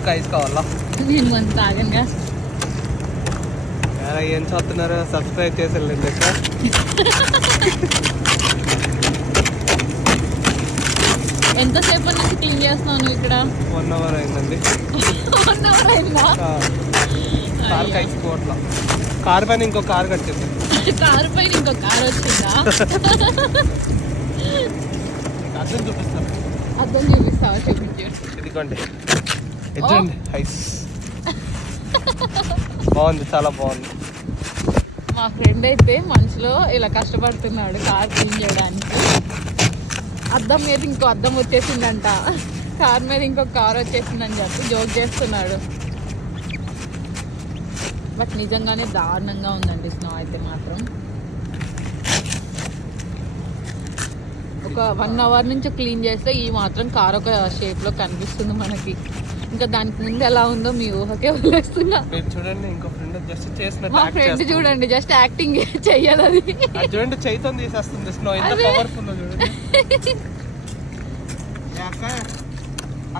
ఒక ఐస్ కావాలా? నేను మంచి తాగనుగా. ఏం చూస్తున్నారు? సబ్స్క్రైబ్ చేసి వెళ్ళండి. ఎంతసేపు నుంచి క్లీన్ చేస్తున్నావు నువ్వు ఇక్కడ? 1 hour అయిందండి. 1 hour అయిందా? కార్ కైసుకోవట్లా. కార్ పైన ఇంకో కార్ కట్టింది. కారు పైన ఇంకో కార్ వచ్చిందా? అర్థం చూపిస్తాను. అర్థం చూపిస్తావా? చూపించు. ఇదిగోండి ఐస్. బాగుంది, చాలా బాగుంది. మా ఫ్రెండ్ అయితే మంచులో ఇలా కష్టపడుతున్నాడు కార్ క్లీన్ చేయడానికి. అద్దం మీద ఇంకో అద్దం వచ్చేసిందంట, కార్ మీద ఇంకో కార్ వచ్చేసిందని చెప్పి జోక్ చేస్తున్నాడు. బట్ నిజంగానే దారుణంగా ఉందండి స్నో అయితే మాత్రం. ఒక 1 hour నుంచి క్లీన్ చేస్తే ఈ మాత్రం కార్ ఒక షేప్లో కనిపిస్తుంది మనకి. ఇంకా దానికి ముందు ఎలా ఉందో మీ ఊహకే వదిలేస్తున్నా. చూడండి, ఇంకో ఫ్రెండ్ జస్ట్ చేసిన మా ఫ్రెండ్ చూడండి, జస్ట్ యాక్టింగ్ చెయ్యాలి. అది చూడండి, చైతన్య తీసేస్తుంది స్నో. ఎంత పవర్ఫుల్ చూడండి.